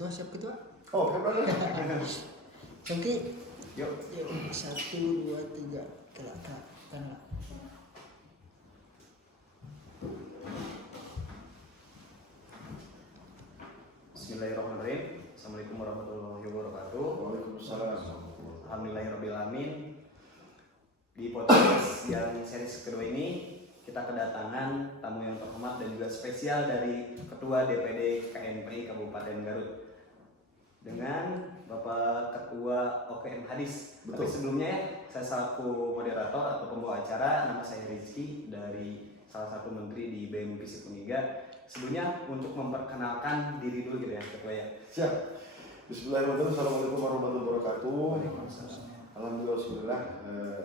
ketua, siap ketua. Oh, hebat. Oke. Yuk. 1, 2, 3 kelak. Bismillahirrahmanirrahim. Assalamualaikum warahmatullahi wabarakatuh. Waalaikumsalam. Alhamdulillahirrahmanirrahim. Di podcast yang series kedua ini kita kedatangan tamu yang terhormat dan juga spesial dari Ketua DPD KNPI Kabupaten Garut dengan Bapak Ketua OKM Hadis. Betul. Tapi sebelumnya saya selaku moderator atau pembawa acara, nama saya Rizky dari salah satu menteri di BEM Fisip Uniga. Sebelumnya untuk memperkenalkan diri dulu gitu ya Ketua ya. Siap. Bismillahirrahmanirrahim. Assalamualaikum warahmatullahi wabarakatuh. Alhamdulillah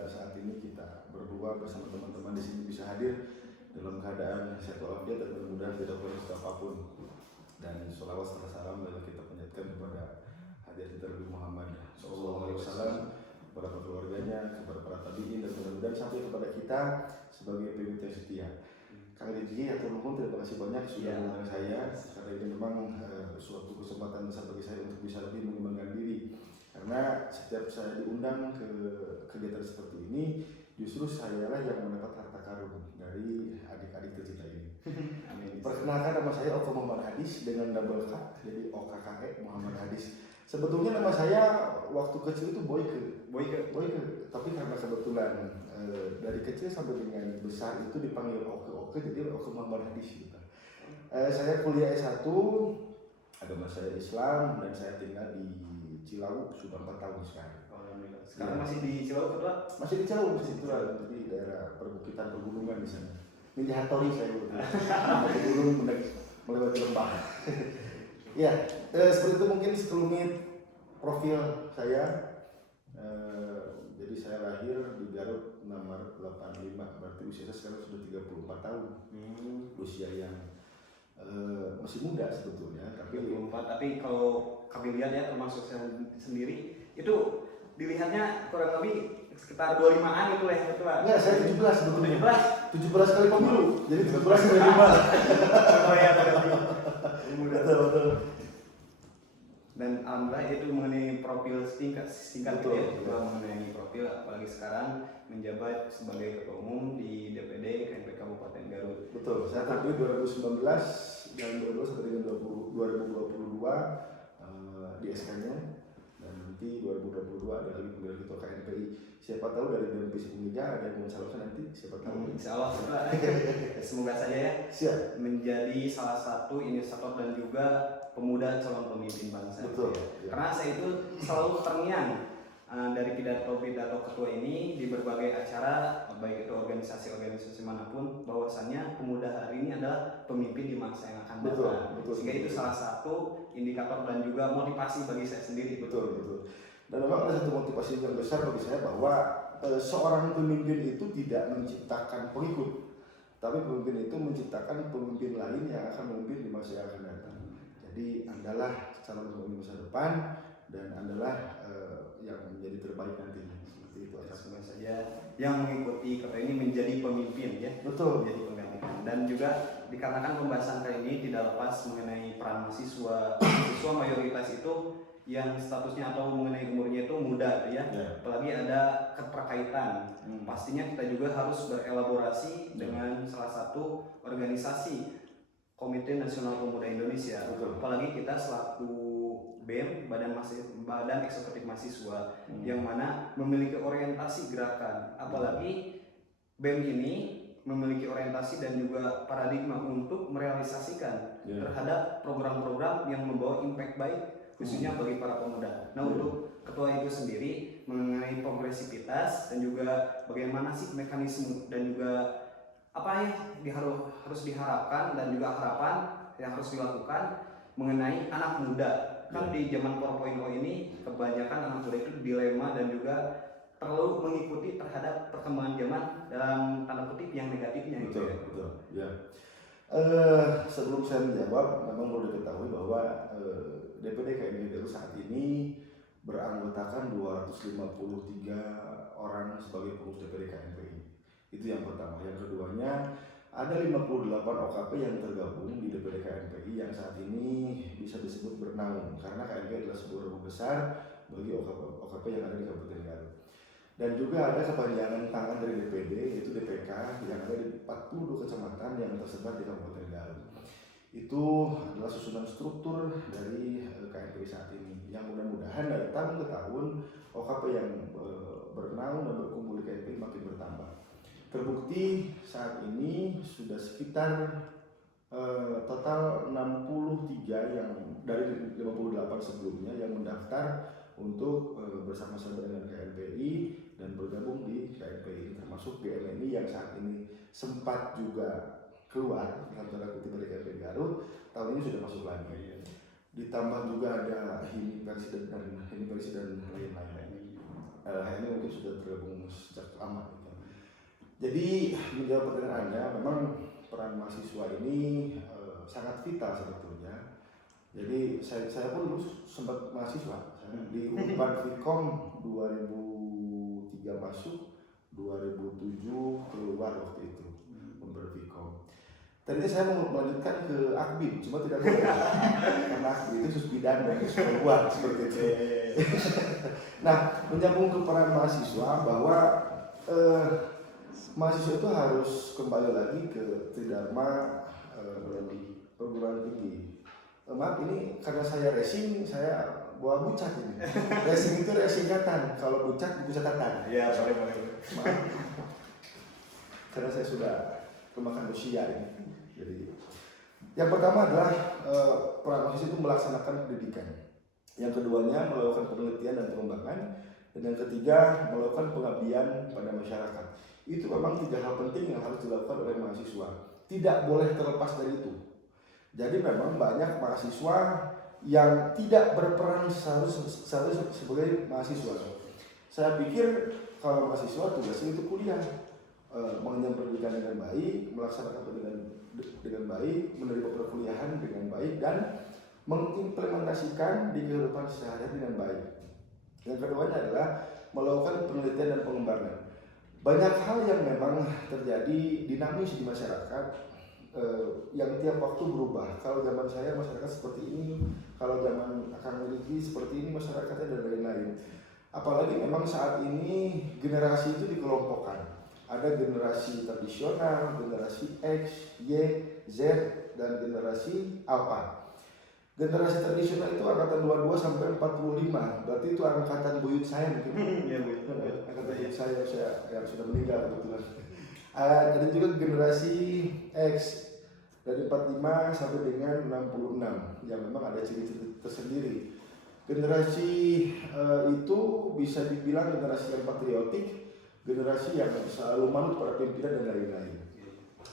saat ini kita berdua bersama teman-teman di sini bisa hadir dalam keadaan sehat walafiat dan mudah-mudahan tidak boleh apapun. Dan sholawat serta salam adalah kita panjatkan kepada hadirat kita Nabi Muhammad SAW, kepada keluarganya, kepada para tabiin dan mudah-mudahan sampai kepada kita sebagai pengikut yang setia. Kang Rizky atau Nuhun, terima kasih banyak sudah mengundang saya karena ini memang suatu kesempatan besar bagi saya untuk bisa lebih mengembangkan diri. Karena setiap saya diundang ke kegiatan seperti ini, justru saya lah yang mendapat harta karun dari adik-adik tercinta ini. Perkenalkan, nama saya Oka Muhammad Hadis dengan double K, jadi OKKE Muhammad Hadis. Sebetulnya nama saya waktu kecil itu Boyke, tapi karena kebetulan dari kecil sampai dengan besar itu dipanggil Oke, jadi Oka Muhammad Hadis gitu. Saya kuliah S1, agama saya Islam dan saya tinggal di Cilawu sudah 4 tahun sekarang. Alhamdulillah. Sekarang masih di Cilawu Ketua? Masih di Cilawu, jadi daerah perbukitan pegunungan di sana. Ninja Hattori saya dulu. Di gunung melewati lembah. Ya, seperti itu mungkin sekelumit profil saya. Jadi saya lahir di Garut 6 Maret 85, berarti usia saya sekarang sudah 34 tahun. Usia yang masih muda sebetulnya, tapi 34, tapi kalau kami lihat ya termasuk saya sendiri itu dilihatnya kurang lebih sekitar 25-an itu ya Ketua. enggak, saya 17 sebetulnya. 17 kali pemilu, jadi 17 kali 5. Oh ya, berarti muda. Betul. Dan alhamdulillah itu mengenai profil singkat Betul, ya, betul. mengenai profil apalagi sekarang menjabat sebagai ketua umum di DPD KNPI Kabupaten Garut. Betul, saya terpilih 2019 dan 2012 sampai dengan 2022 di SK-nya, dan nanti 2022 ada lagi pemilihan ketua KNPI. Siapa tahu dari BEM Fisip Uniga ada yang mencalonkan nanti, siapa tahu. Insya Allah semoga saja ya Siap. menjadi salah satu inisiator dan juga pemuda calon pemimpin bangsa. Betul. Ya. Karena saya itu selalu terngiang dari pidato ketua ini di berbagai acara, baik itu organisasi manapun, bahwasannya pemuda hari ini adalah pemimpin di masa yang akan datang. Betul. Sehingga itu salah satu indikator dan juga motivasi bagi saya sendiri. Betul. Dan memang ada satu motivasi yang besar bagi saya bahwa seorang pemimpin itu tidak menciptakan pengikut, tapi pemimpin itu menciptakan pemimpin lain yang akan memimpin di masa yang akan datang. Jadi andalah calon pemimpin masa depan dan andalah yang menjadi terbaik nantinya. Seperti itu. Semoga saja yang mengikuti ketua ini menjadi pemimpin ya. Betul. Menjadi pengganti. Dan juga dikarenakan pembahasan kali ini tidak lepas mengenai peran mahasiswa mayoritas itu yang statusnya atau mengenai umurnya itu muda ya. Apalagi ada keterkaitan. Pastinya kita juga harus berelaborasi dengan salah satu organisasi Komite Nasional Pemuda Indonesia. Betul. Apalagi kita selaku BEM, Badan Eksekutif Mahasiswa, yang mana memiliki orientasi gerakan. Apalagi BEM ini memiliki orientasi dan juga paradigma untuk merealisasikan terhadap program-program yang membawa impact baik khususnya bagi para pemuda. Nah, untuk ketua itu sendiri mengenai progresivitas dan juga bagaimana sih mekanisme dan juga apa yang harus diharapkan dan juga harapan yang harus dilakukan mengenai anak muda. Kan di zaman 4.0 ini kebanyakan anak muda itu dilema dan juga terlalu mengikuti terhadap perkembangan zaman dalam tanda kutip yang negatifnya. Betul. Ya. Sebelum saya menjawab, memang perlu diketahui bahwa DPD KNPI Garut saat ini beranggotakan 253 orang sebagai pengurus DPD KNPI. Itu yang pertama. Yang keduanya ada 58 OKP yang tergabung di DPD KNPI yang saat ini bisa disebut bernaung karena KNPI adalah sebuah rumah besar bagi OKP yang ada di Kabupaten Garut. Dan juga ada kepanjangan tangan dari DPD yaitu DPK yang ada di 42 kecamatan yang tersebar di Kabupaten Garut. Itu adalah susunan struktur dari KNPI saat ini yang mudah-mudahan dari tahun ke tahun OKP yang bernaung dan berkumpul di KNPI makin bertambah. Terbukti saat ini sudah sekitar total 63 yang dari 58 sebelumnya yang mendaftar untuk bersama-sama dengan KNPI dan bergabung di KNPI, termasuk BMNI yang saat ini sempat juga keluar dalam tanda kutip dari KNPI Garut, tahun ini sudah masuk lagi. Ditambah juga ada HIMI Presiden dan lain-lain. Ini mungkin sudah tergabung sejak lama. Jadi menjawab pertanyaan Anda, memang peran mahasiswa ini sangat vital sebetulnya. Jadi saya pun dulu sempat mahasiswa di Unpad Vkom 2003 masuk, 2007 keluar waktu itu Unpad Vkom. Tadinya saya mau melanjutkan ke Akbim, cuma tidak boleh karena Akbim itu susbidan dan keluar seperti itu. Nah, menyambung ke peran mahasiswa bahwa mahasiswa itu harus kembali lagi ke Tridharma perguruan tinggi. Maaf ini karena saya racing, saya bawa bucat ini. Racing itu singkatan, kalau bucat buku catatan. Iya, boleh. Maaf. Karena saya sudah kemakan usia ini. Jadi yang pertama adalah peran mahasiswa itu melaksanakan pendidikan. Yang keduanya melakukan penelitian dan pengembangan. Dan yang ketiga melakukan pengabdian pada masyarakat. Itu memang 3 hal penting yang harus dilakukan oleh mahasiswa. Tidak boleh terlepas dari itu. Jadi memang banyak mahasiswa yang tidak berperan seharusnya sebagai mahasiswa. Saya pikir kalau mahasiswa tugasnya itu kuliah, mengenyam pendidikan dengan baik, melaksanakan pendidikan dengan baik, menerima perkuliahan dengan baik, dan mengimplementasikan di kehidupan sehari-hari dengan baik. Yang keduanya adalah melakukan penelitian dan pengembangan. Banyak hal yang memang terjadi dinamis di masyarakat yang tiap waktu berubah. Kalau zaman saya masyarakat seperti ini, kalau zaman Kang Miliki seperti ini masyarakatnya dan lain-lain. Apalagi memang saat ini generasi itu dikelompokkan. Ada generasi tradisional, generasi X, Y, Z, dan generasi Alpha. Generasi tradisional itu angkatan 22 sampai 45. Berarti itu angkatan buyut saya mungkin. Iya, buyut. Angkatan buyut saya yang sudah meninggal kebetulan. Ada juga generasi X dari 45 sampai dengan 66 yang memang ada ciri-ciri tersendiri. Generasi itu bisa dibilang generasi yang patriotik, generasi yang selalu manut pada pimpinan dan lain-lain.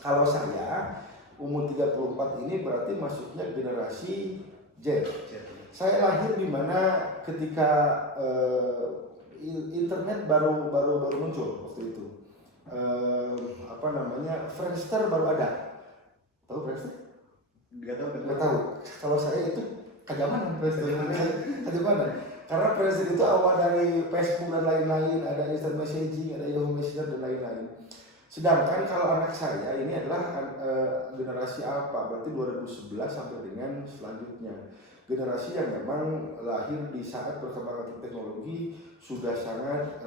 Kalau saya umur 34 ini berarti masuknya generasi Z. Saya lahir di mana ketika internet baru muncul waktu itu. Friendster baru ada. Tahu Friendster? Nggak tahu. Kalau saya itu kajamanan Friendster. Kajamanan. Karena Friendster itu awal dari Facebook dan lain-lain, ada instant messaging, ada Yahoo Messenger dan lain-lain. Sedangkan kalau anak saya ini adalah generasi Alpha, berarti 2011 sampai dengan selanjutnya. Generasi yang memang lahir di saat perkembangan teknologi sudah sangat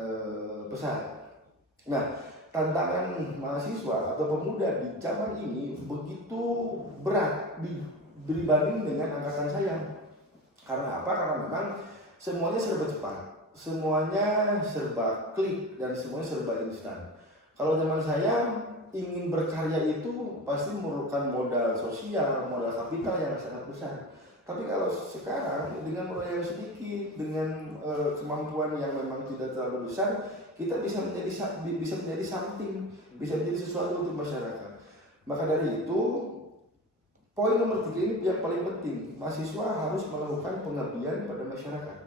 besar. Nah, tantangan mahasiswa atau pemuda di zaman ini begitu berat dibanding dengan angkatan saya. Karena apa? Karena memang semuanya serba cepat, semuanya serba klik, dan semuanya serba instan. Kalau zaman saya ingin berkarya itu pasti memerlukan modal sosial, modal kapital yang sangat besar. Tapi kalau sekarang dengan modal yang sedikit, dengan kemampuan yang memang tidak terlalu besar, kita bisa menjadi something, bisa menjadi sesuatu untuk masyarakat. Maka dari itu, poin nomor 3 ini yang paling penting, mahasiswa harus melakukan pengabdian pada masyarakat.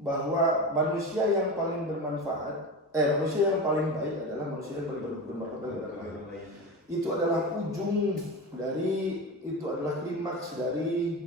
Bahwa manusia yang paling bermanfaat, manusia yang paling baik adalah manusia yang paling bermanfaat pada orang lain. Itu adalah ujung dari, itu adalah klimaks dari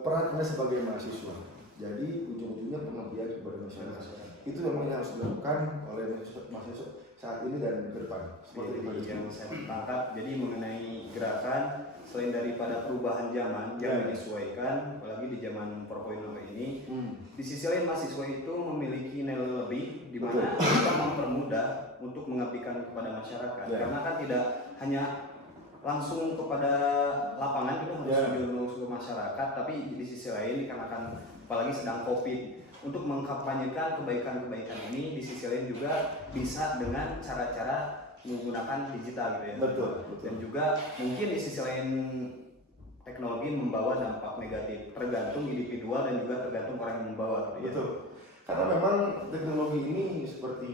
peran Anda sebagai mahasiswa. Jadi ujung-ujungnya pengabdian kepada masyarakat. Itu memang yang harus dilakukan oleh mahasiswa saat ini dan ke depan. Seperti Jadi itu. yang saya tangkap, jadi mengenai gerakan selain daripada perubahan zaman yang menyesuaikan, apalagi di zaman 4.0 ini, di sisi lain mahasiswa itu memiliki nilai lebih di mana kita mempermudah untuk mengabdikan kepada masyarakat. Karena kan tidak hanya langsung kepada lapangan, kita harus langsung ke masyarakat, tapi di sisi lain dikarenakan apalagi sedang COVID, untuk mengkampanyekan kebaikan-kebaikan ini di sisi lain juga bisa dengan cara-cara menggunakan digital gitu ya. Betul. Dan juga mungkin di sisi lain teknologi membawa dampak negatif, tergantung individual dan juga tergantung orang yang membawa gitu ya. Betul. Karena memang teknologi ini seperti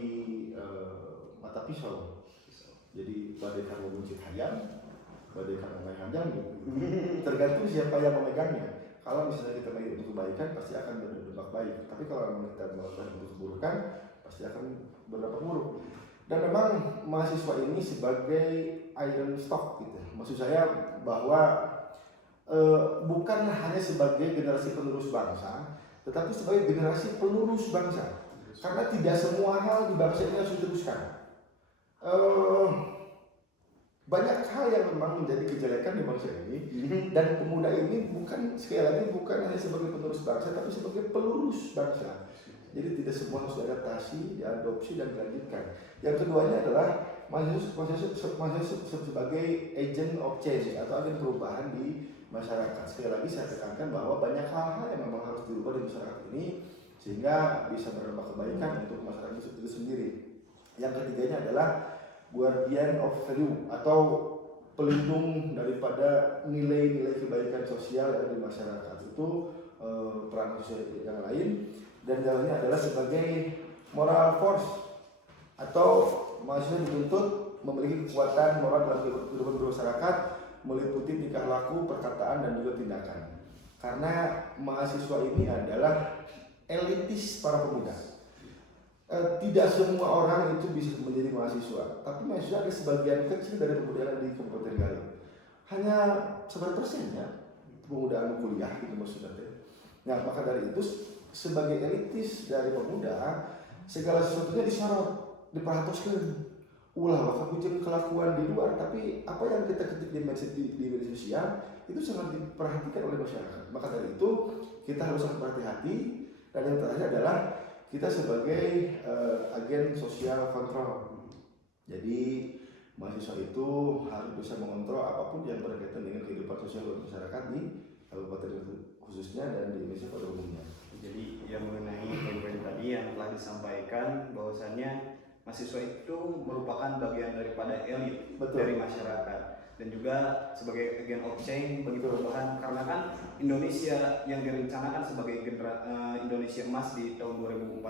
mata pisau. Jadi badai kamu buncit hayam, badai kamu main hanjang gitu. Tergantung siapa yang memegangnya. Kalau misalnya kita bagi untuk kebaikan pasti akan berdampak baik. Tapi kalau kita melakukan untuk keburukan pasti akan berdampak buruk. Dan memang mahasiswa ini sebagai iron stock gitu. Maksud saya bahwa bukan hanya sebagai generasi penerus bangsa, tetapi sebagai generasi penerus bangsa. Karena tidak semua hal di bangsa ini harus diteruskan. Banyak hal yang memang menjadi kejelekan di bangsa ini, dan pemuda ini bukan, sekali lagi, bukan hanya sebagai penerus bangsa, tapi sebagai pelurus bangsa. Jadi tidak semua harus diadaptasi, diadopsi, dan dilanjutkan. Yang keduanya adalah mahasiswa sebagai agent of change atau agen perubahan di masyarakat. Sekali lagi saya tekankan bahwa banyak hal-hal yang memang harus dirubah di masyarakat ini sehingga bisa berdampak kebaikan untuk masyarakat itu sendiri. Yang ketiganya adalah guardian of value atau pelindung daripada nilai-nilai kebaikan sosial yang ada di masyarakat. Itu peran sosial yang lain. Dan jalannya adalah sebagai moral force atau mahasiswa dituntut memiliki kekuatan moral dalam kehidupan bermasyarakat, meliputi tingkah laku, perkataan, dan juga tindakan. Karena mahasiswa ini adalah elitis para pemuda. Tidak semua orang itu bisa menjadi mahasiswa, tapi mahasiswa ada sebagian kecil dari pemuda yang di Kabupaten Garut. Hanya 1% ya pemuda kuliah gitu maksudnya. Nah, maka dari itu sebagai elitis dari pemuda, segala sesuatunya disorot, diperhatikan. Ulah bakal kucing kelakuan di luar, tapi apa yang kita ketik di media sosial itu sangat diperhatikan oleh masyarakat. Maka dari itu kita harus sangat berhati-hati. Dan yang terakhir adalah kita sebagai agen sosial kontrol. Jadi mahasiswa itu harus bisa mengontrol apapun yang berkaitan dengan kehidupan sosial masyarakat di kabupaten khususnya dan di Indonesia pada umumnya. Jadi yang mengenai poin-poin tadi yang telah disampaikan bahwasannya mahasiswa itu merupakan bagian daripada elit dari masyarakat dan juga sebagai agen of change bagi perubahan, karena kan Indonesia yang direncanakan sebagai Indonesia emas di tahun 2045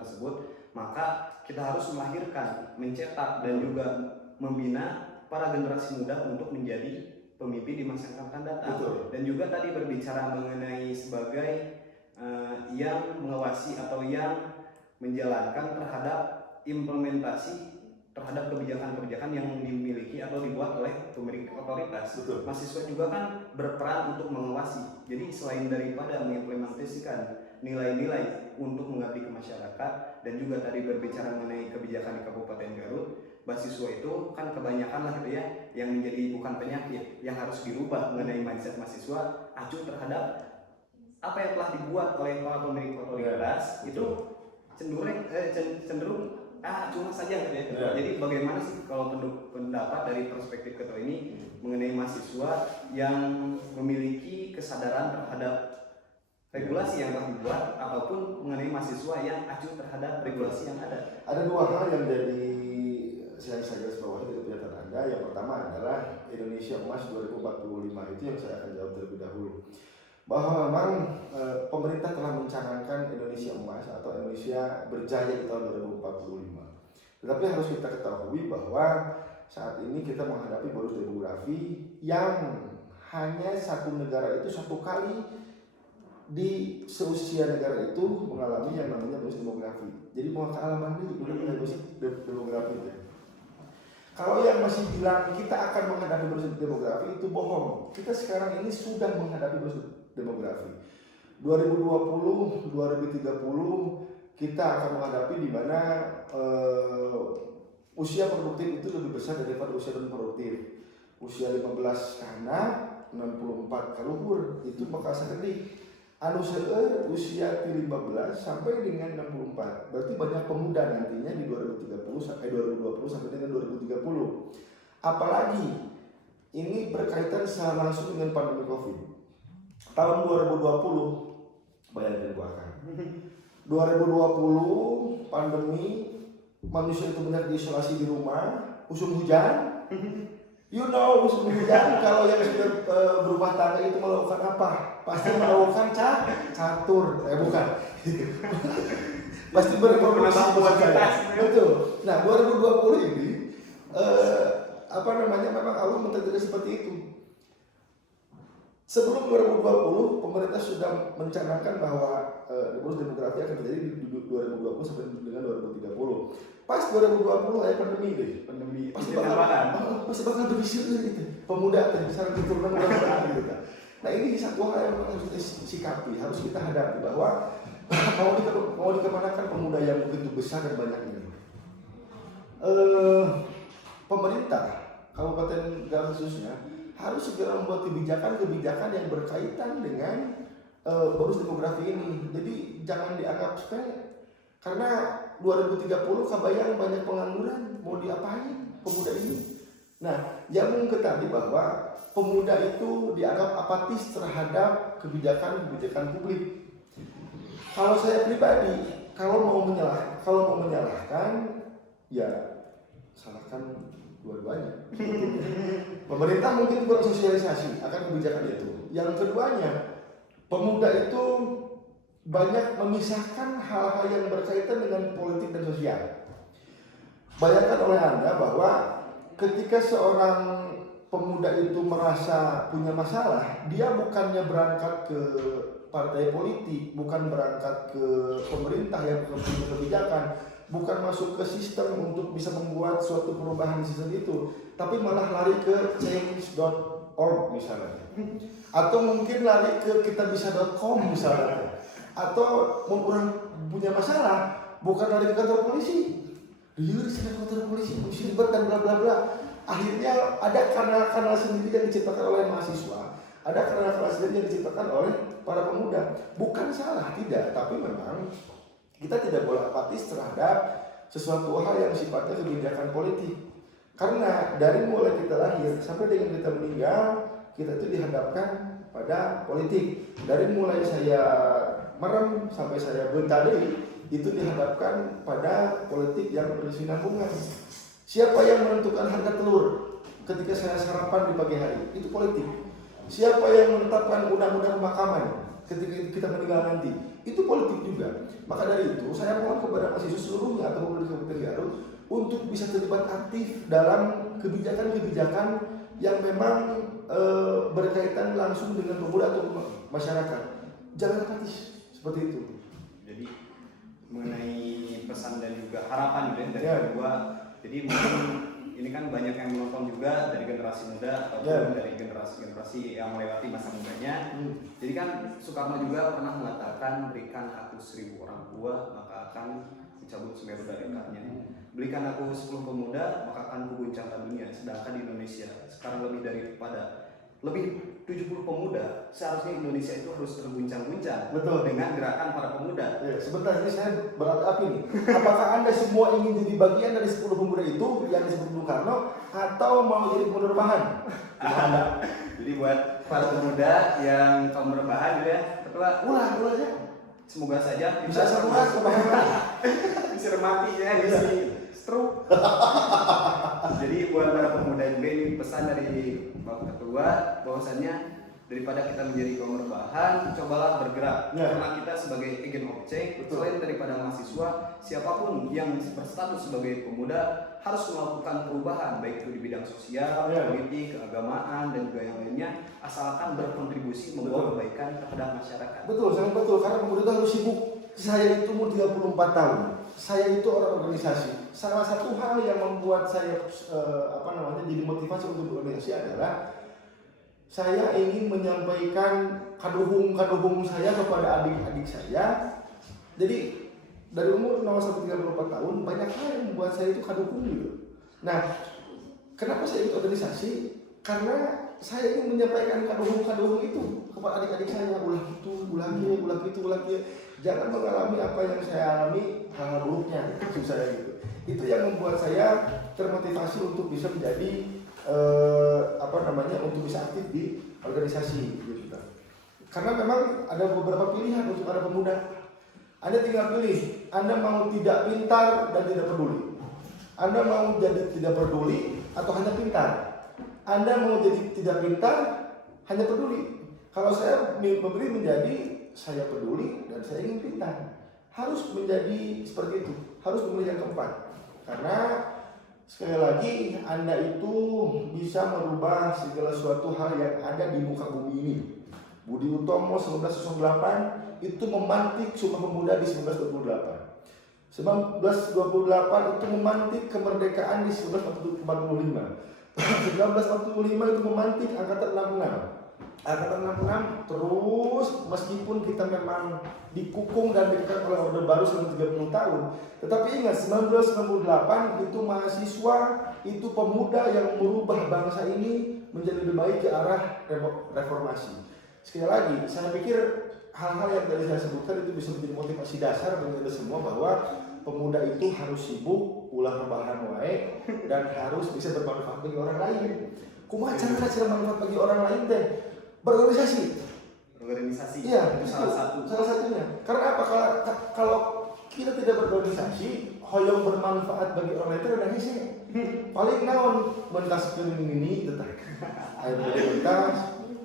tersebut, maka kita harus melahirkan, mencetak dan juga membina para generasi muda untuk menjadi pemimpin di masa yang akan datang. Dan juga tadi berbicara mengenai sebagai yang mengawasi atau yang menjalankan terhadap implementasi terhadap kebijakan-kebijakan yang dimiliki atau dibuat oleh pemilik otoritas. Mahasiswa juga kan berperan untuk mengawasi. Jadi selain daripada mengimplementasikan nilai-nilai untuk mengabdi ke masyarakat dan juga tadi berbicara mengenai kebijakan di Kabupaten Garut, mahasiswa itu kan kebanyakan lah gitu ya yang menjadi bukan penyakit, yang harus dirubah mengenai mindset mahasiswa acuh terhadap apa yang telah dibuat oleh para pemilik otoritas itu cenderung cuma saja gitu ya. Jadi bagaimana sih kalau pendapat dari perspektif ketua ini mengenai mahasiswa yang memiliki kesadaran terhadap regulasi yang telah dibuat ataupun mengenai mahasiswa yang acuh terhadap regulasi yang ada? Ada dua hal yang jadi saya garis bawahi dari pernyataan Anda. Yang pertama adalah Indonesia Emas 2045, itu yang saya akan jawab terlebih dahulu. Bahwa memang pemerintah telah mencanangkan Indonesia Emas atau Indonesia berjaya di tahun 2045. Tetapi harus kita ketahui bahwa saat ini kita menghadapi bonus demografi yang hanya satu negara itu satu kali di seusia negara itu mengalami yang namanya bonus demografi. Jadi mau kealaman dulu bonus demografi itu. Kalau yang masih bilang kita akan menghadapi bonus demografi itu bohong. Kita sekarang ini sudah menghadapi bonus demografi. 2020, 2030 kita akan menghadapi di mana usia produktif itu lebih besar daripada usia non produktif. Usia 15 anak, 64 kaluhur itu bakal segede. Anu seueur usia 15 sampai dengan 64. Berarti banyak pemuda nantinya di 2020 sampai 2030. Apalagi ini berkaitan secara langsung dengan pandemi Covid. Tahun 2020 bayangkan bahkan 2020 pandemi, manusia itu benar diisolasi di rumah, musim hujan. Musim hujan kalau yang sudah berumah tangga itu melakukan apa? Pasti melakukan catur, bukan. Pasti berproduksi. Betul. Nah, 2020 ini memang Allah mentakdirkan seperti itu. Sebelum 2020, pemerintah sudah mencanangkan bahwa bonus demografi akan terjadi di 2020 sampai dengan 2030. Pas 2020 ada pandemi deh. Pasti bakal berisi gitu. Pemuda terbesar keturunan orang gitu. Nah ini satu hal yang harus kita sikapi, harus kita hadapi bahwa mau dikemanakan pemuda yang begitu besar dan banyak ini. Pemerintah Kabupaten Garut khususnya harus segera membuat kebijakan yang berkaitan dengan bonus demografi ini. Jadi jangan dianggap sepele. Karena 2030 kabayang banyak pengangguran, mau diapain pemuda ini? Nah, yang tadi bahwa pemuda itu dianggap apatis terhadap kebijakan publik. Kalau saya pribadi, kalau mau menyalahkan, ya salahkan dua-duanya. Pemerintah mungkin kurang sosialisasi akan kebijakan itu. Yang keduanya, pemuda itu banyak memisahkan hal-hal yang berkaitan dengan politik dan sosial. Bayangkan oleh Anda bahwa ketika seorang pemuda itu merasa punya masalah, dia bukannya berangkat ke partai politik, bukan berangkat ke pemerintah yang punya kebijakan, bukan masuk ke sistem untuk bisa membuat suatu perubahan di sistem itu, tapi malah lari ke change.org misalnya, atau mungkin lari ke kitabisa.com misalnya, atau orang punya masalah bukan lari ke kantor polisi, dia di kantor polisi musibah dan bla bla bla. Akhirnya ada kanal-kanal sendiri yang diciptakan oleh mahasiswa, ada kanal-kanal sendiri yang diciptakan oleh para pemuda. Bukan salah, tidak, tapi memang kita tidak boleh apatis terhadap sesuatu hal yang sifatnya kebijakan politik. Karena dari mulai kita lahir sampai dengan kita meninggal, kita itu dihadapkan pada politik. Dari mulai saya merem sampai saya bertadai, itu dihadapkan pada politik yang berkesinambungan. Siapa yang menentukan harga telur ketika saya sarapan di pagi hari? Itu politik. Siapa yang menetapkan undang-undang pemakaman ketika kita meninggal nanti? Itu politik juga. Maka dari itu saya mohon kepada mahasiswa seluruhnya atau pemuda di Kabupaten Garut untuk bisa terlibat aktif dalam kebijakan-kebijakan yang memang berkaitan langsung dengan pemuda atau masyarakat. Jangan apatis seperti itu. Jadi mengenai pesan dan juga harapan gitu ya dari gua. Jadi mungkin ini kan banyak yang menonton juga dari generasi muda ataupun dari generasi yang melewati masa mudanya. Jadi kan Soekarno juga pernah mengatakan, berikan aku 1000 orang tua maka akan dicabut Semeru dari akarnya. Berikan aku 10 pemuda maka akan kuguncangkan dunia. Sedangkan di Indonesia sekarang lebih 70 pemuda, seharusnya Indonesia itu harus terguncang-guncang. Betul. Dengan gerakan para pemuda. Ya, sebentar ini saya berat api nih. Apakah Anda semua ingin jadi bagian dari 10 pemuda itu yang disebut Bung Karno, atau mau jadi pemuda rebahan? Jadi buat para pemuda yang kaum rebahan gitu ya, ketua ulah aja. Semoga saja bisa semangat kebahagiaan. Bisa mati ya di sini. Stroke. Jadi buat para pemuda juga ini pesan dari Bapak Ketua bahwasannya daripada kita menjadi kaum rebahan, cobalah bergerak. Karena kita sebagai agent of change, selain daripada mahasiswa, siapapun yang berstatus sebagai pemuda harus melakukan perubahan, baik itu di bidang sosial, politik, keagamaan, dan juga yang lainnya, asalkan berkontribusi membawa kebaikan kepada masyarakat. Betul, sangat betul. Karena pemuda itu harus sibuk. Saya itu umur 34 tahun. Saya itu orang organisasi. Salah satu hal yang membuat saya jadi motivasi untuk berorganisasi adalah saya ingin menyampaikan kaduhung saya kepada adik-adik saya. Jadi dari umur 0 sampai 34 tahun banyak hal yang membuat saya itu kadukung gitu. Nah, kenapa saya ikut organisasi? Karena saya ingin menyampaikan kadukung itu kepada adik-adik saya, ulah gitu. Jangan mengalami apa yang saya alami, hal buruknya, maksud saya gitu. Itu yang membuat saya termotivasi untuk bisa menjadi untuk bisa aktif di organisasi gitu kan. Karena memang ada beberapa pilihan untuk para pemuda. Anda tinggal pilih, Anda mau tidak pintar dan tidak peduli. Anda mau jadi tidak peduli atau hanya pintar. Anda mau jadi tidak pintar, hanya peduli. Kalau saya memberi menjadi saya peduli dan saya ingin pintar. Harus menjadi seperti itu. Harus memilih yang keempat. Karena sekali lagi Anda itu bisa merubah segala suatu hal yang ada di muka bumi ini. Budi Utomo 1908 itu memantik Sumpah Pemuda di 1928. 1928 itu memantik kemerdekaan di 1945. 1945 itu memantik Angkatan 66. Angkatan 66 terus meskipun kita memang dikukung dan dikekang oleh Orde Baru selama 30 tahun. Tetapi ingat 1998 itu mahasiswa, itu pemuda yang merubah bangsa ini menjadi lebih baik ke arah reformasi. Sekali lagi, saya pikir hal-hal yang tadi saya sebutkan itu bisa menjadi motivasi dasar bagi kita semua bahwa pemuda itu harus sibuk, ulah rebahan wae, dan harus bisa bermanfaat bagi orang lain. Kumaha cara bermanfaat bagi orang lain teh? Berorganisasi. Iya, itu salah satunya. Karena apa? Kalau kita tidak berorganisasi, hoyong bermanfaat bagi orang lain itu udah hese. Paling naon mentaskeun ini tetap. Ayo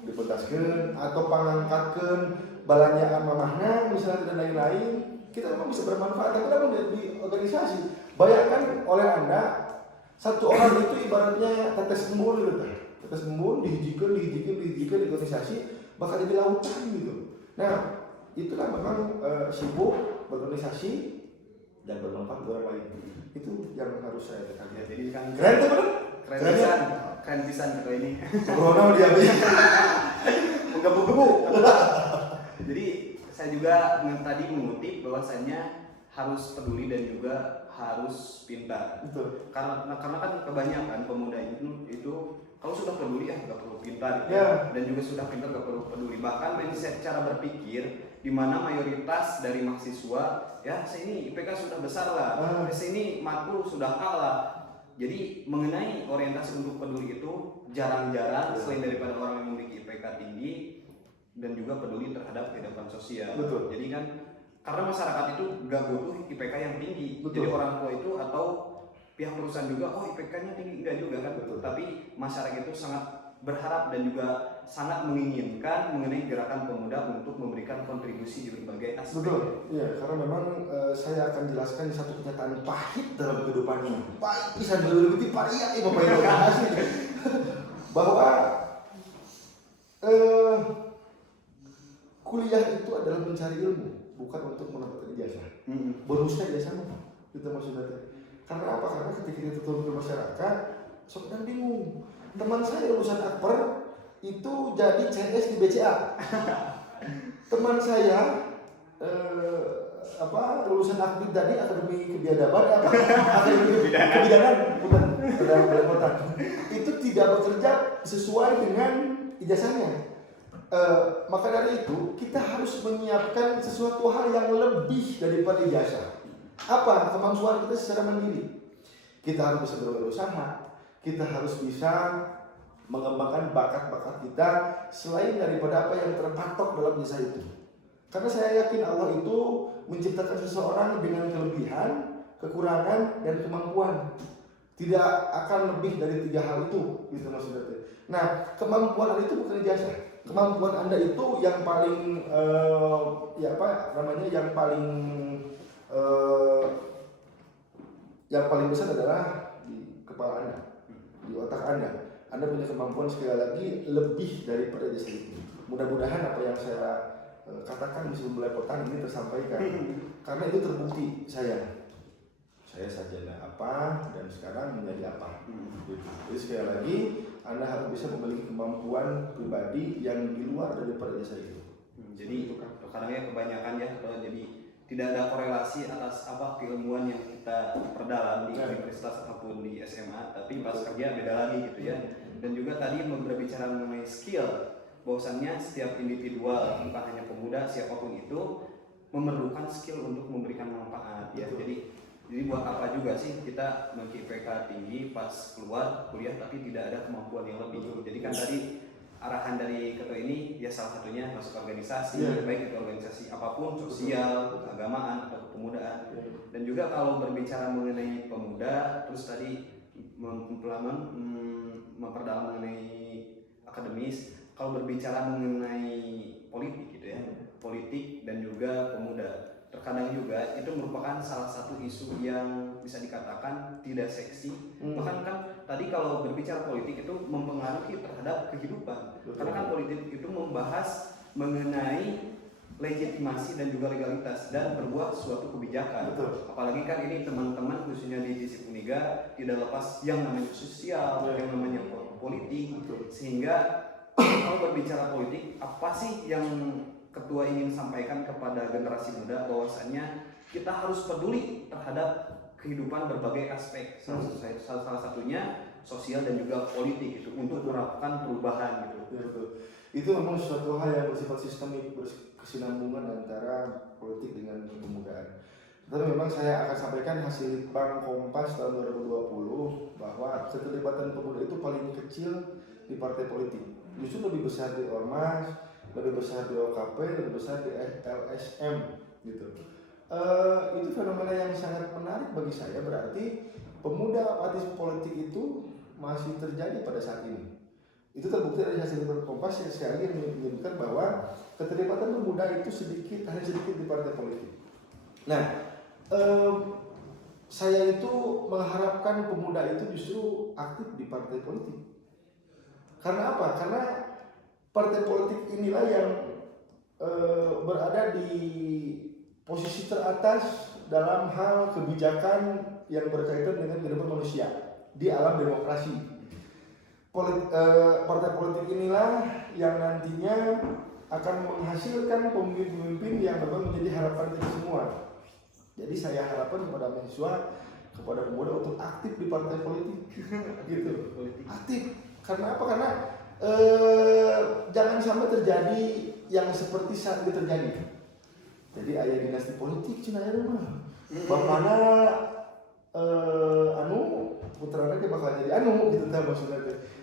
dipentaskeun atau pangangkatkeun balanjaan mamahna misalnya dan lain-lain. Kita memang bisa bermanfaat, tapi namun di organisasi. Bayangkan oleh Anda satu orang itu ibaratnya tetes embun gitu. Tetes embun dihijikan di organisasi bakal jadi lautan gitu. Nah, itulah memang sibuk berorganisasi dan bermanfaat untuk orang lain. Itu yang harus saya tekankan. Ya, jadi kan keren tuh bener? Keren pisan gitu ini. Corona dia menggebu-gebu. Jadi saya juga tadi mengutip bahwasannya harus peduli dan juga harus pintar. Betul. Karena kan kebanyakan pemuda itu kalau sudah peduli ya nggak perlu pintar ya. Dan juga sudah pintar nggak perlu peduli. Bahkan mindset cara berpikir di mana mayoritas dari mahasiswa ya saya ini IPK sudah besar lah, saya ini makro sudah kalah. Jadi mengenai orientasi untuk peduli itu jarang-jarang selain daripada orang yang memiliki IPK tinggi dan juga peduli terhadap kehidupan sosial. Betul. Jadi kan karena masyarakat itu gak butuh IPK yang tinggi. Betul. Jadi orang tua itu atau pihak perusahaan juga IPK-nya tinggi enggak juga kan. Betul. Tapi masyarakat itu sangat berharap dan juga sangat menginginkan mengenai gerakan pemuda untuk memberikan kontribusi di berbagai aspek. Betul. Iya, karena memang saya akan jelaskan satu kenyataan pahit dalam kehidupan ini. Pahit bisa berarti pahit ya Bapak Ibu asli. Bahwa kuliah itu adalah mencari ilmu, bukan untuk mendapatkan ijazah. Bonusnya ijazah mah kita maksudnya. Karena apa? Karena ketika kita turun ke masyarakat, sok dan bingung. Teman saya lulusan Akper itu jadi CS di BCA. Teman saya lulusan Akbid tadi Akademi Kebiadaban Akademi Kebidanan bukan Belepotan. Itu tidak bekerja sesuai dengan ijazahnya. Maka dari itu kita harus menyiapkan sesuatu hal yang lebih daripada ijazah. Apa? Kemampuan kita secara mandiri. Kita harus bisa berusaha. Kita harus bisa mengembangkan bakat-bakat kita selain daripada apa yang terpatok dalam ijazah itu. Karena saya yakin Allah itu menciptakan seseorang dengan kelebihan, kekurangan, dan kemampuan. Tidak akan lebih dari 3 hal itu, gitu maksudnya. Nah, kemampuan Anda itu bukan ijazah. Kemampuan Anda itu yang paling yang paling besar adalah di kepala Anda, di otak Anda. Anda punya kemampuan sekali lagi lebih daripada ijazah itu. Mudah-mudahan apa yang saya katakan di sebelum belepotan ini tersampaikan. Karena itu terbukti saya sarjana apa dan sekarang menjadi apa. Jadi sekali lagi Anda harus bisa memiliki kemampuan pribadi yang di luar daripada ijazah itu. Jadi kadangnya kebanyakan ya kalau jadi tidak ada korelasi atas keilmuan yang kita perdalam di universitas ataupun di SMA, tapi pas kerja beda lagi gitu ya. Dan juga tadi berbicara mengenai skill, bahwasannya setiap individual, bukan hanya pemuda, siapapun itu memerlukan skill untuk memberikan manfaat ya. Jadi buat apa juga sih kita IPK tinggi pas keluar kuliah tapi tidak ada kemampuan yang lebih. Jadi kan tadi arahan dari ketua ini ya salah satunya masuk organisasi, baik itu organisasi apapun, sosial, keagamaan atau kepemudaan. Dan juga kalau berbicara mengenai pemuda, terus tadi memperdalam mengenai akademis, kalau berbicara mengenai politik gitu ya, politik dan juga pemuda, terkadang juga itu merupakan salah satu isu yang bisa dikatakan tidak seksi. Bahkan kan tadi kalau berbicara politik itu mempengaruhi terhadap kehidupan. Karena kan politik itu membahas mengenai legitimasi dan juga legalitas dan berbuat suatu kebijakan. Apalagi kan ini teman-teman khususnya di Sisip Uniga tidak lepas yang namanya sosial, yang namanya politik. Sehingga kalau berbicara politik, apa sih yang ketua ingin sampaikan kepada generasi muda, bahwasannya kita harus peduli terhadap kehidupan berbagai aspek, salah satunya sosial dan juga politik itu untuk melakukan perubahan gitu. Itu memang suatu hal yang bersifat sistemik, berkesinambungan antara politik dengan kepemudaan. Tapi memang saya akan sampaikan hasil Litbang Kompas tahun 2020 bahwa keterlibatan pemuda itu paling kecil di partai politik. Justru lebih besar di Ormas, lebih besar di OKP, lebih besar di LSM gitu. Itu fenomena yang sangat menarik bagi saya, berarti pemuda apatis politik itu masih terjadi pada saat ini. Itu terbukti dari hasil Litbang Kompas yang sekali lagi menyebutkan bahwa keterlibatan pemuda itu hanya sedikit di partai politik. Nah, saya itu mengharapkan pemuda itu justru aktif di partai politik. Karena apa? Karena partai politik inilah yang berada di posisi teratas dalam hal kebijakan yang berkaitan dengan kehidupan manusia di alam demokrasi. Partai politik inilah yang nantinya akan menghasilkan pemimpin-pemimpin yang memang menjadi harapan kita semua. Jadi saya harapkan kepada mahasiswa, kepada pemuda untuk aktif di partai politik, gitu. Aktif. Karena apa? Karena jangan sampai terjadi yang seperti saat ini terjadi. Jadi ayah dinasti politik cina ya rumah. Bapaknya putranya dia bakal jadi gitu maksudnya.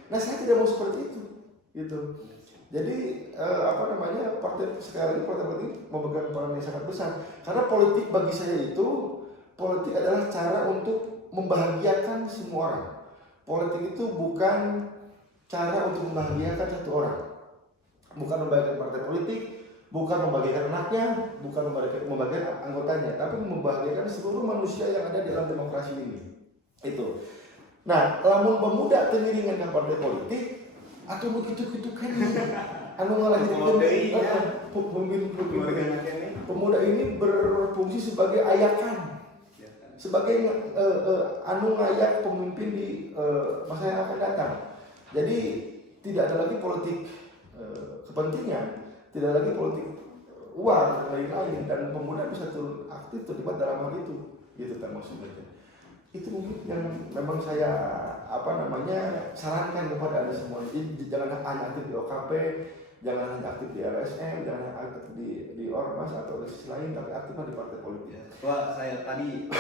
Nah saya tidak mau seperti itu, gitu. Jadi partai politik memegang peran yang sangat besar. Karena politik bagi saya itu, politik adalah cara untuk membahagiakan semua orang. Politik itu bukan cara untuk membahagiakan satu orang, bukan membahagiakan partai politik, bukan membahagiakan anaknya, bukan membahagiakan anggotanya, tapi membahagiakan seluruh manusia yang ada di dalam demokrasi ini. Itu. Nah, lamun pemuda teriringan dengan partai politik, atau begitu kan, pemuda ini berfungsi sebagai ayakan, sebagai ngayak pemimpin di masa yang akan datang. Jadi tidak ada lagi politik kepentingan, tidak lagi politik uang dan lain-lain, dan pemuda bisa aktif terlibat dalam hal itu, gitu maksudnya. Itu mungkin yang memang saya sarankan kepada Anda semua. Jadi jangan hanya aktif di OKP, jangan hanya aktif di LSM, jangan hanya aktif di Ormas atau organisasi lain, tapi aktiflah di partai politik. Wah, saya tadi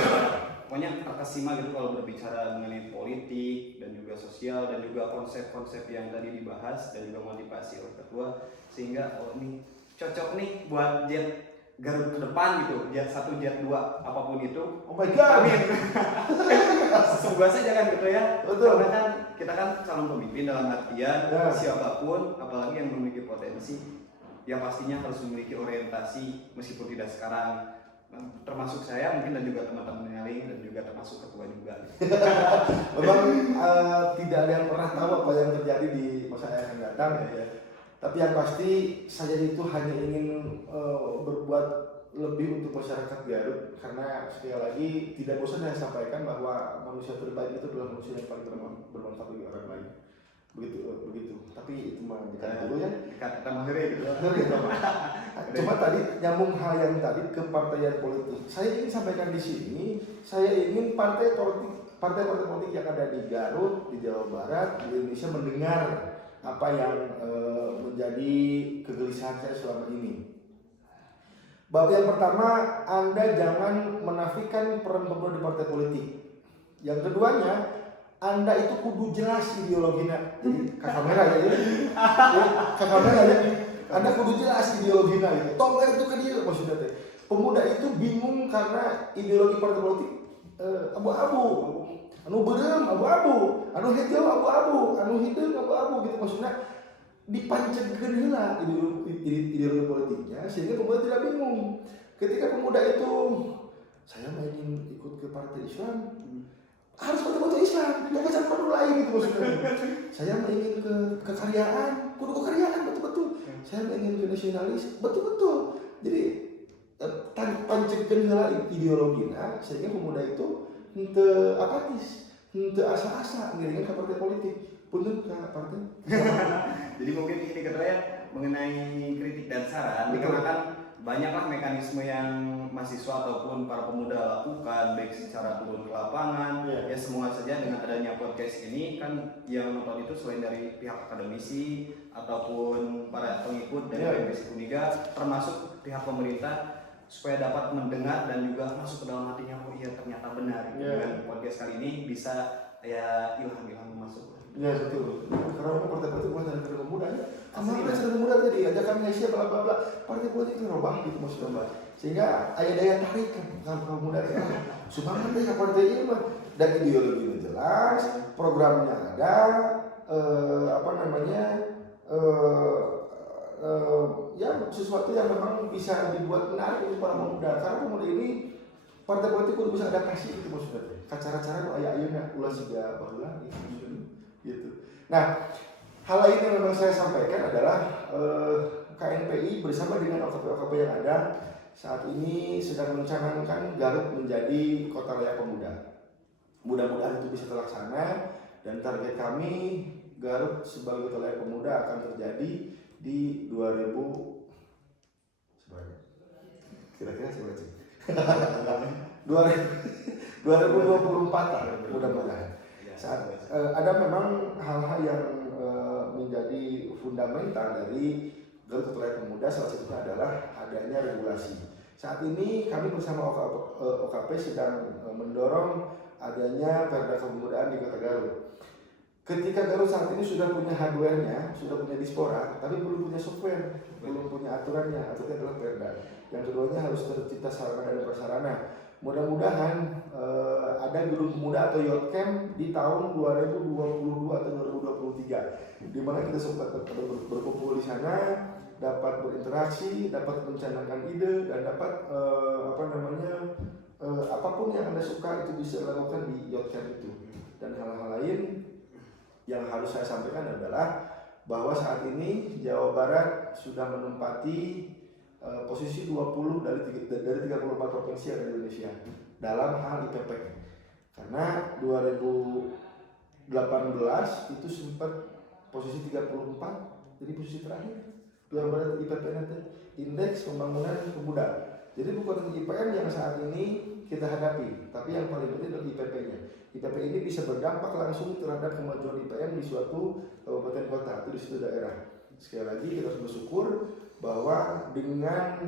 pokoknya terkesima gitu kalau berbicara mengenai politik dan juga sosial dan juga konsep-konsep yang tadi dibahas dan juga motivasi oleh ketua, sehingga ini cocok nih buat jet Garut ke depan gitu, jet 1, jet 2, apapun itu. Oh my god. Amin. Semoga saja kan gitu ya. Betul. Karena kan kita kan calon pemimpin dalam artian siapapun, apalagi yang memiliki potensi, yang pastinya harus memiliki orientasi meskipun tidak sekarang. Termasuk saya mungkin dan juga teman-teman yang lain dan juga termasuk ketua juga. Memang tidak ada yang pernah tahu apa yang terjadi di masa yang akan datang. Tapi yang pasti saya itu hanya ingin berbuat lebih untuk masyarakat Garut, karena sekali lagi tidak bosan saya sampaikan bahwa manusia terbaik itu adalah manusia yang paling bermanfaat bagi orang lain. begitu. Tapi itu mah dekat dulu ya. Dekat kita mengheri gitu. Ngeri, cuma tadi nyambung hal yang tadi ke partaian politik. Saya ingin sampaikan di sini, saya ingin partai-partai politik yang ada di Garut, di Jawa Barat, di Indonesia mendengar apa yang menjadi kegelisahan saya selama ini. Bab yang pertama, Anda jangan menafikan peran pemuda di partai politik. Yang keduanya, Anda itu kudu jelas ideologinya. Jadi ke kamera ya, ke kamera ya. Anda kudu jelas ideologinya gitu. Tolong itu kan dia maksudnya teh. Pemuda itu bingung karena ideologi partai politik abu-abu. Anu beurem abu-abu, anu hijau abu-abu, anu hideung abu-abu gitu maksudnya. Dipancengkeun heula ideologi politiknya sehingga pemuda tidak bingung. Ketika pemuda itu saya mau ingin ikut ke partai Islam, harus betul-betul Islam, jangan sampai perlu lain gitu maksudnya. Saya mau ingin ke kekaryaan, kudu kekaryaan betul-betul. Saya mau ingin ke nasionalis, betul-betul. Jadi pancengkeun heula ideologina sehingga pemuda itu henteu apatis, henteu asa-asa ngiringan ke partai politik. Punten ke partai. Jadi mungkin ini kedua mengenai kritik dan saran, dikarenakan banyaklah mekanisme yang mahasiswa ataupun para pemuda lakukan, baik secara turun ke lapangan, ya semua saja dengan adanya podcast ini kan yang nonton itu selain dari pihak akademisi ataupun para pengikut dari PMPC Uniga, termasuk pihak pemerintah supaya dapat mendengar dan juga masuk ke dalam hatinya, oh iya ternyata benar dengan podcast kali ini bisa ya ilham-ilham masuk. Ya betul. Karena memang partai politik bukan dari kader pemuda ya. Kemarin dari pemuda tadi ajakan Malaysia bla bla bla. Partai politik itu robah gitu maksudnya Mbak. Sehingga ada daya tarik kan pemuda ya. Semangat deh partai ini mah. Dan ideologinya jelas, programnya ada, ya sesuatu yang memang bisa dibuat menarik untuk para pemuda. Karena pemuda ini partai politik udah bisa adaptasi itu maksudnya. Cara-cara nu aya-ayeuna ulah siga baheula gitu. Nah, hal lain yang memang saya sampaikan adalah KNPI bersama dengan OKP-OKP yang ada saat ini sedang mencanangkan Garut menjadi kota layak pemuda. Mudah-mudahan itu bisa terlaksana dan target kami Garut sebagai kota layak pemuda akan terjadi di 2000 sebenarnya. Kira-kira seberapa? 2024 lah mudah-mudahan. Saat ada memang hal-hal yang menjadi fundamental dari Garut Kota Layak Pemuda, salah satunya adalah adanya regulasi. Saat ini kami bersama OKP sedang mendorong adanya Perda Kepemudaan di Kota Garut. Ketika Garut saat ini sudah punya hardware-nya, sudah punya dispora, tapi belum punya software, belum punya aturannya, aturannya adalah Perda. Yang keduanya harus tercipta sarana dan prasarana. Mudah-mudahan ada gedung pemuda atau youth camp di tahun 2022 atau 2023, di mana kita sempat berkumpul di sana, dapat berinteraksi, dapat mencanangkan ide dan dapat apapun yang Anda suka itu bisa dilakukan di youth camp itu. Dan hal-hal lain yang harus saya sampaikan adalah bahwa saat ini Jawa Barat sudah menempati posisi 20 dari 34 provinsi yang ada di Indonesia dalam hal IPP. Karena 2018 itu sempat posisi 34, jadi posisi terakhir. Jawa Barat IPP nanti Indeks Pembangunan Pemuda. Jadi bukan IPM yang saat ini kita hadapi, tapi yang paling penting adalah IPP-nya. IPP ini bisa berdampak langsung terhadap kemajuan IPM di suatu kabupaten kota atau di suatu daerah. Sekali lagi kita harus bersyukur bahwa dengan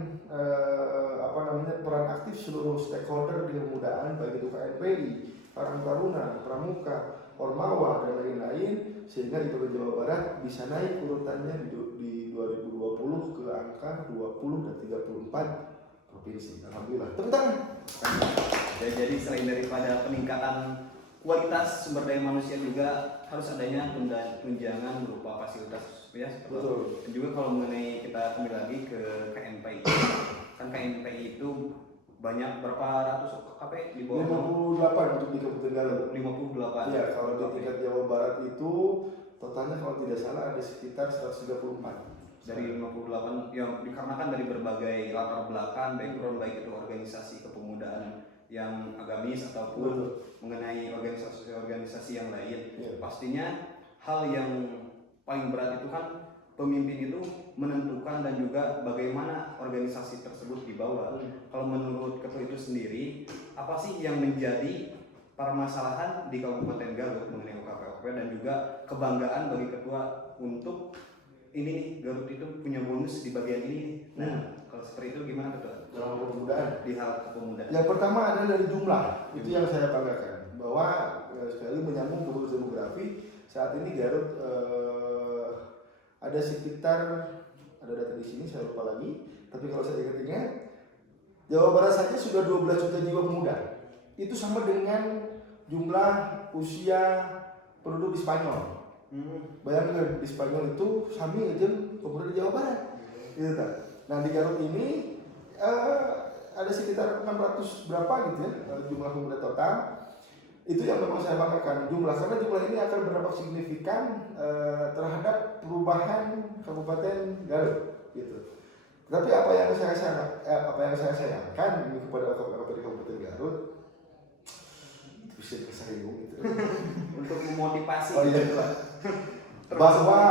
peran aktif seluruh stakeholder di kepemudaan, baik itu KNPI, Karang Taruna, Pramuka, Ormawa dan lain-lain, sehingga IPB Jawa Barat bisa naik urutannya di 2020 ke angka 20 dan 34 provinsi. Alhamdulillah. Tepuk tangan. Jadi selain daripada peningkatan kualitas sumber daya manusia juga harus adanya tunjangan berupa fasilitas ya seperti itu. Dan juga kalau mengenai kita kembali lagi ke KNPI, kan KNPI itu banyak berapa ratus OKP di bawah 58 untuk di Kabupaten Garut. 58. Ya, kalau di tingkat Jawa Barat itu totalnya kalau tidak salah ada sekitar 134. Dari 58 yang dikarenakan dari berbagai latar belakang, background, baik itu organisasi kepemudaan yang agamis ataupun mengenai organisasi-organisasi yang lain. Pastinya hal yang paling berat itu kan pemimpin itu menentukan dan juga bagaimana organisasi tersebut dibawa. Kalau menurut ketua itu sendiri, apa sih yang menjadi permasalahan di Kabupaten Garut mengenai OKP dan juga kebanggaan bagi ketua untuk ini nih, Garut itu punya bonus di bagian ini. Nah, kalau seperti itu gimana ketua? Dalam kepemudaan. Di hal kepemudaan. Yang pertama adalah dari jumlah, itu yang saya banggakan bahwa sekali menyambung ke bonus demografi saat ini Garut ada sekitar, ada data di sini saya lupa lagi, tapi kalau saya ingat-ingat Jawa Barat saja sudah 12 juta jiwa pemuda. Itu sama dengan jumlah usia penduduk di Spanyol. Bayangkan di Spanyol itu sami aja pemuda di Jawa Barat. Gitu kan. Nah di Garut ini ada sekitar 600 berapa gitu ya jumlah pemuda total. Itu yang memang saya banggakan jumlah, karena jumlah ini akan berdampak signifikan terhadap perubahan Kabupaten Garut gitu. Tapi apa yang saya sayangkan kepada Kabupaten Garut bisa kesayang gitu untuk memotivasi bahwa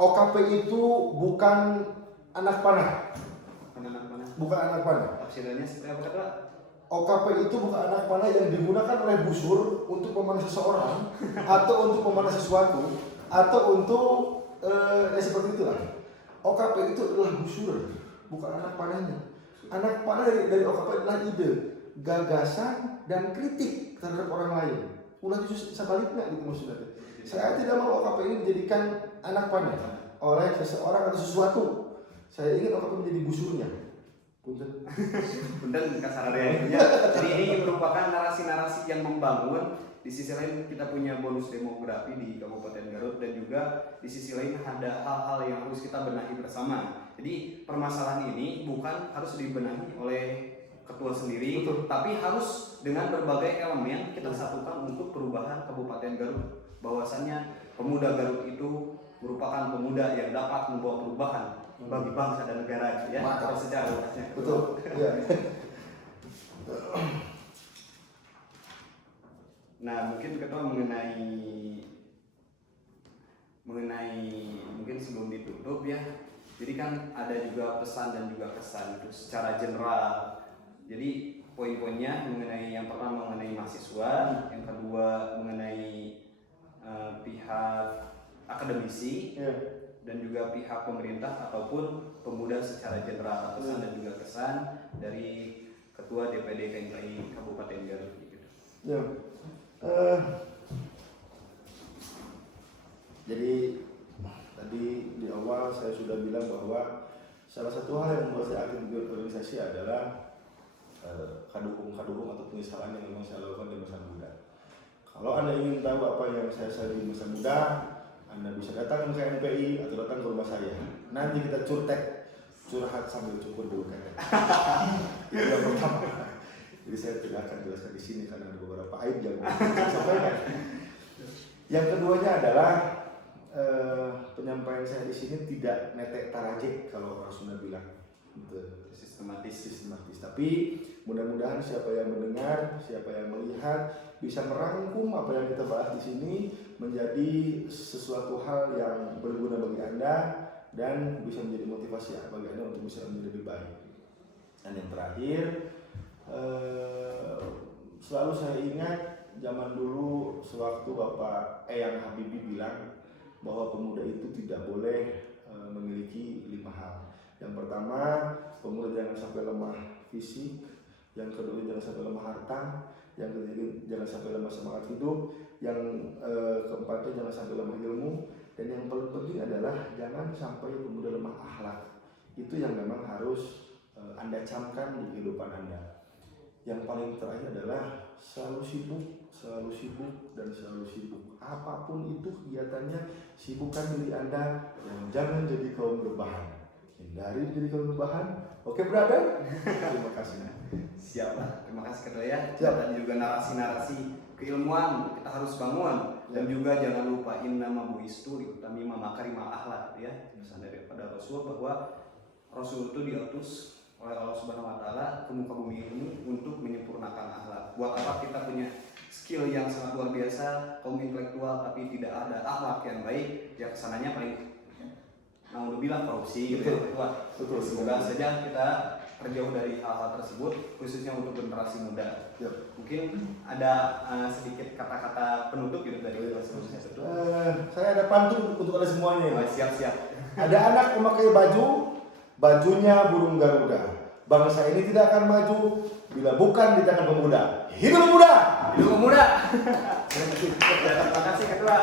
OKP itu bukan anak panah. Bukan anak panah. Tafsirannya seperti apa kata? OKP itu bukan anak panah yang digunakan oleh busur untuk memanah seseorang atau untuk memanah sesuatu atau untuk seperti itulah. OKP itu adalah busur, bukan anak panahnya. Anak panah dari OKP adalah ide, gagasan dan kritik terhadap orang lain. Ulah justru sebaliknya gitu maksudnya. Saya tidak mau OKP ini dijadikan anak panah oleh seseorang atau sesuatu. Saya ingin OKP menjadi busurnya. Punten kasarnya. Jadi ini merupakan narasi-narasi yang membangun. Di sisi lain kita punya bonus demografi di Kabupaten Garut dan juga di sisi lain ada hal-hal yang harus kita benahi bersama. Jadi permasalahan ini bukan harus dibenahi oleh ketua sendiri, tapi harus dengan berbagai elemen kita satukan untuk perubahan Kabupaten Garut. Bahwasannya pemuda Garut itu merupakan pemuda yang dapat membawa perubahan bagi bangsa dan negara ya. Kalau secara luasnya. Betul. Iya. Nah, mungkin ketua mengenai mungkin sebelum ditutup ya. Jadi kan ada juga pesan dan juga kesan itu secara general. Jadi poin-poinnya mengenai yang pertama mengenai mahasiswa, yang kedua mengenai pihak akademisi. Dan juga pihak pemerintah ataupun pemuda secara general, pesan dan juga kesan dari Ketua DPD KMKI Kabupaten Garut gitu. Ya. Jadi tadi di awal saya sudah bilang bahwa salah satu hal yang membuat saya aktif di organisasi adalah kadukung atau penyesalan yang memang saya lakukan di masa muda. Kalau Anda ingin tahu apa yang saya di masa muda, Anda bisa datang ke MPI atau datang ke rumah saya. Nanti kita curhat sambil cukur dulu kan. Itu yang pertama. Jadi saya tidak akan jelaskan di sini karena ada beberapa aib yang saya sampaikan. Yang keduanya adalah penyampaian saya di sini tidak netek tarajek kalau orang Sunda bilang. Sistematis. Tapi mudah-mudahan siapa yang mendengar, siapa yang melihat bisa merangkum apa yang kita bahas di sini menjadi sesuatu hal yang berguna bagi Anda dan bisa menjadi motivasi bagi Anda untuk bisa menjadi lebih baik. Dan yang terakhir, selalu saya ingat zaman dulu sewaktu Bapak Eyang Habibie bilang bahwa pemuda itu tidak boleh memiliki 5 hal. Yang pertama, pemuda jangan sampai lemah fisik. Yang kedua, jangan sampai lemah harta. Yang ketiga, jangan sampai lemah semangat hidup. Yang keempatnya, jangan sampai lemah ilmu. Dan yang paling penting adalah jangan sampai pemuda lemah akhlak. Itu yang memang harus Anda camkan di kehidupan Anda. Yang paling terakhir adalah selalu sibuk, dan selalu sibuk. Apapun itu kegiatannya, sibukkan diri Anda dan jangan jadi kaum rebahan. Hindari jadi kaum rebahan. Oke, brother? Terima kasih. Siap lah, terima kasih Ketua ya. Dan juga narasi-narasi keilmuan kita harus bangun. Dan juga jangan lupa innama buistu liutami makarimah akhlak ya. Pesan daripada Rasul bahwa Rasul itu diutus oleh Allah Subhanahu wa taala ke muka bumi ini untuk menyempurnakan akhlak. Buat apa kita punya skill yang sangat luar biasa, kaum intelektual tapi tidak ada akhlak yang baik, ya kesananya paling udah bilang korupsi gitu ya ketua. Betul. Semoga saja kita terjauh dari hal-hal tersebut, khususnya untuk generasi muda. Yep. Mungkin ada sedikit kata-kata penutup gitu dari sebelumnya. Saya ada pantun untuk kalian semuanya. Siap-siap. Ada anak memakai bajunya burung Garuda. Bangsa ini tidak akan maju bila bukan di tangan pemuda. Hidup pemuda! Hidup pemuda. Terima kasih ketua.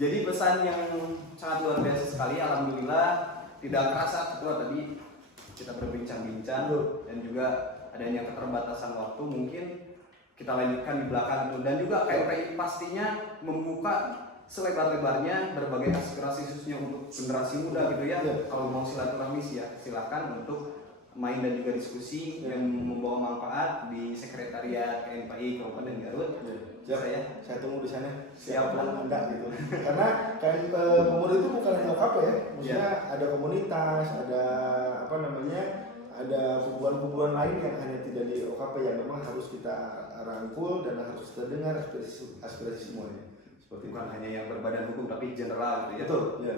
Jadi pesan yang sangat luar biasa sekali. Alhamdulillah tidak kerasa ketua tadi kita berbincang-bincang dan juga adanya keterbatasan waktu mungkin kita lanjutkan di belakang itu, dan juga KMPI pastinya membuka selebar-lebarnya berbagai aspirasi khususnya untuk generasi muda gitu ya. Kalau mau silaturahmi ya silahkan untuk main dan juga diskusi yang membawa manfaat di sekretariat KMPI Kabupaten Garut. Saya tunggu di sana. Siap lah Anda gitu. Karena pemuda itu bukan hanya OKP ya, maksudnya ada komunitas, ada ada hubungan-hubungan lain yang hanya tidak di OKP yang memang harus kita rangkul dan harus kita dengar aspirasi semuanya. Seperti bukan hanya yang berbadan hukum tapi general gitu ya. Betul. Ya.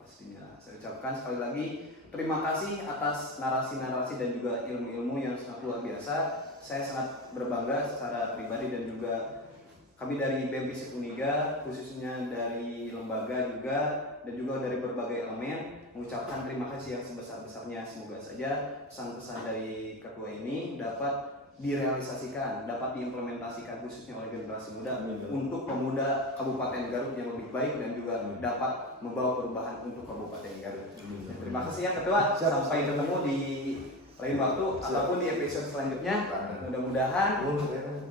Pastinya saya ucapkan sekali lagi terima kasih atas narasi-narasi dan juga ilmu-ilmu yang sangat luar biasa. Saya sangat berbangga secara pribadi dan juga kami dari BEM FISIP Uniga, khususnya dari lembaga juga dan juga dari berbagai elemen mengucapkan terima kasih yang sebesar-besarnya. Semoga saja pesan-pesan dari ketua ini dapat direalisasikan, dapat diimplementasikan khususnya oleh generasi muda untuk pemuda Kabupaten Garut yang lebih baik dan juga dapat membawa perubahan untuk Kabupaten Garut. Terima kasih ya ketua. Sampai ketemu di lain waktu ataupun di episode selanjutnya. Mudah-mudahan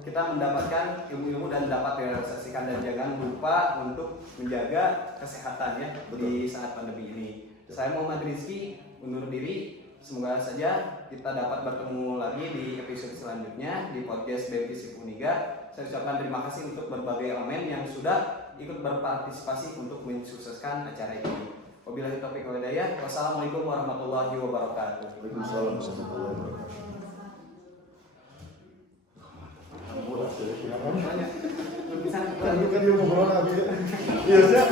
kita mendapatkan ilmu-ilmu dan dapat direalisasikan, dan jangan lupa untuk menjaga kesehatan ya di saat pandemi ini. Saya Muhammad Rizky undur diri. Semoga saja kita dapat bertemu lagi di episode selanjutnya di podcast BEM FISIP Uniga. Saya ucapkan terima kasih untuk berbagai elemen yang sudah ikut berpartisipasi untuk mensukseskan acara ini. Wabillahi taufiq wal hidayah. Wassalamualaikum warahmatullahi wabarakatuh. Waalaikumsalam warahmatullahi wabarakatuh. Bisa Kan dia ngobrol habis. Iya,